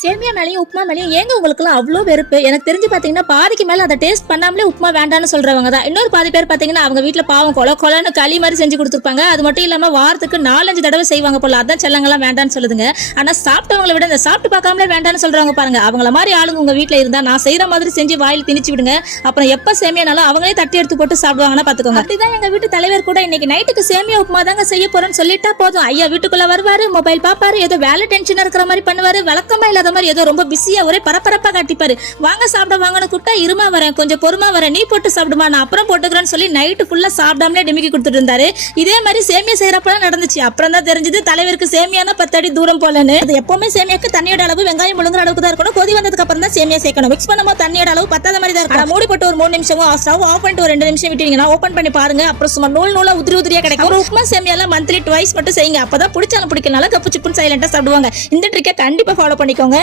சேமியா மேலேயும் உப்புமா மேலேயும் ஏங்க உங்களுக்குலாம் அவ்வளோ வெறுப்பு? எனக்கு தெரிஞ்சு பார்த்தீங்கன்னா பாதிக்கு மேலே அதை டேஸ்ட் பண்ணாமலே உப்புமா வேண்டான்னு சொல்றவங்க தான். இன்னொரு பாதி பேர் பார்த்தீங்கன்னா அவங்க வீட்டில் பாவம் கொலன்னு களி மாதிரி செஞ்சு கொடுத்துருப்பாங்க. அது மட்டும் இல்லாமல் வாரத்துக்கு 4-5 தடவை செய்வாங்க போல. அதான் செல்லங்கள்லாம் வேண்டான்னு சொல்லுதுங்க. ஆனால் சாப்பிட்டவங்களை விட இந்த சாப்பிட்டு பார்க்காமலே வேண்டான்னு சொல்றவங்க பாருங்க. அவங்கள மாதிரி ஆளுங்க உங்க வீட்டில் இருந்தா நான் செய்யற மாதிரி செஞ்சு வாயில் திணிச்சு விடுங்க. அப்புறம் எப்போ சேமியானாலும் அவங்களே தட்டி எடுத்து போட்டு சாப்பிடுவாங்கன்னா பார்த்துக்கோங்க. அப்படிதான் எங்க வீட்டு தலைவர் கூட இன்னைக்கு நைட்டுக்கு சேமியா உப்புமா தாங்க செய்ய போறேன்னு சொல்லிட்டா போதும், ஐயா வீட்டுக்குள்ள வருவாரு, மொபைல் பாப்பாரு, ஏதோ வேலை டென்ஷன் இருக்கிற மாதிரி பண்ணுவாரு, வழக்கமா இல்லாத மாதிரி ஏதோ ரொம்ப பிஸியா ஒரே பரபரப்பா காட்டிப்பாரு. வாங்க சாப்பிட வாங்கன்னு கூப்பிட்டா இருமா வரேன், கொஞ்சம் பொறுமா வரேன், நீ போட்டு சாப்பிடுமா, நான் அப்புறம் போட்டுக்கிறேன்னு சொல்லி நைட்டு ஃபுல்லா சாப்பிடாமலே டிமிக்கி கொடுத்துட்டு இருந்தாரு. இதே மாதிரி சேமியா செய்யறப்பலாம் நடந்துச்சு. அப்புறம் தான் தெரிஞ்சது தலைவருக்கு சேமியானா 10 அடி தூரம் போலன்னு. அது எப்பவுமே சேமியாக்கு தண்ணியோட அளவு வெங்காயம் முழுங்குற அளவுக்கு தான் இருக்கணும். கொதி வந்ததுக்கு அப்புறம் தான் சேமியா சேர்க்கணும். மிக்ஸ் பண்ணும்போது தண்ணியோட அளவு பத்தாத மாதிரி தான் இருக்கும். மூடி போட்டு ஒரு 3 நிமிஷம் ஸ்டவ் ஆஃப் பண்ணிட்டு ஒரு 2 நிமிஷம் விட்டீங்கன்னா ஓபன் பண்ணி பாருங்க. அப்புறம் சும்மா நூலா உதிரியா கிடைக்கும். ஒரு உப்புமா சேமியால மந்த்லி ட்வைஸ் மட்டும் செய்யுங்க. அப்பதான் பிடிச்சாலும் பிடிக்கனால கப்பு சிப்புன்னு சைலண்டா சாப்பிடுவாங்க. இந்த ட்ரிக்கை கண்டிப்பா ஃபாலோ பண்ணிக்கோங்க.